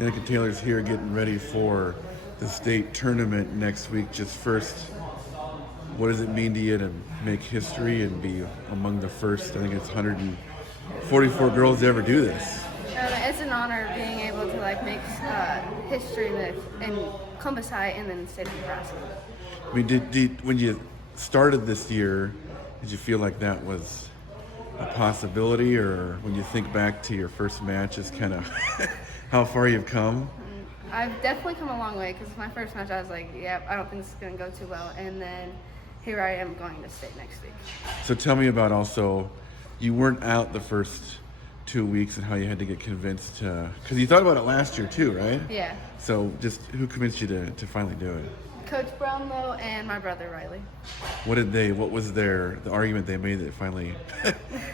Danica Taylor's here getting ready for the state tournament next week. Just first, what does it mean to you to make history and be among the first? I think it's 144 girls to ever do this. It's an honor being able to make history in Columbus High and then the state of Nebraska. I mean, did when you started this year, did you feel like that was a possibility, or when you think back to your first match, is kind of how far you've come? I've definitely come a long way because my first match I was like, yeah, I don't think this is going to go too well. And then here I am going to state next week. So tell me about also, you weren't out the first 2 weeks and how you had to get convinced to, because you thought about it last year too, right? Yeah. So just who convinced you to finally do it? Coach Brownlow and my brother Riley. What was the argument they made that finally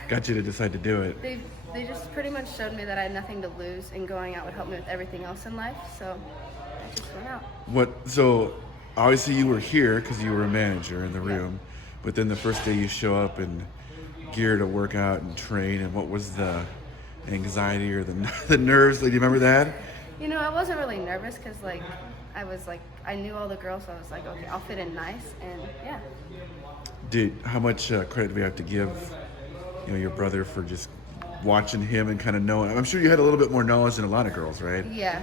got you to decide to do it? They just pretty much showed me that I had nothing to lose and going out would help me with everything else in life. So I just went out. So obviously you were here because you were a manager in the room, but then the first day you show up in gear to work out and train, and what was the anxiety or the nerves? Like, do you remember that? I wasn't really nervous because I knew all the girls, so I was like, okay, I'll fit in nice, and yeah. How much credit do we have to give, your brother for just watching him and kind of knowing? I'm sure you had a little bit more knowledge than a lot of girls, right? Yeah.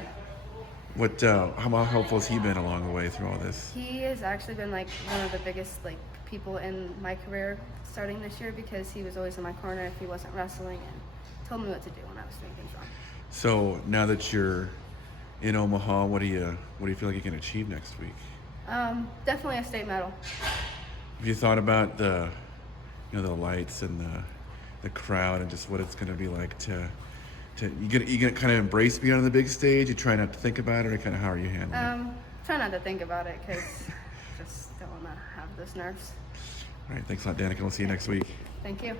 How helpful has he been along the way through all this? He has actually been one of the biggest people in my career starting this year because he was always in my corner if he wasn't wrestling and told me what to do when I was doing things wrong. So now that you're in Omaha, what do you feel like you can achieve next week? Definitely a state medal. Have you thought about the lights and the crowd and just what it's going to be like to you gonna kind of embrace being on the big stage? You try not to think about it, or kind of how are you handling it? Try not to think about it because just don't want to have those nerves. All right, thanks a lot, Danica. We'll see you next week. Thank you.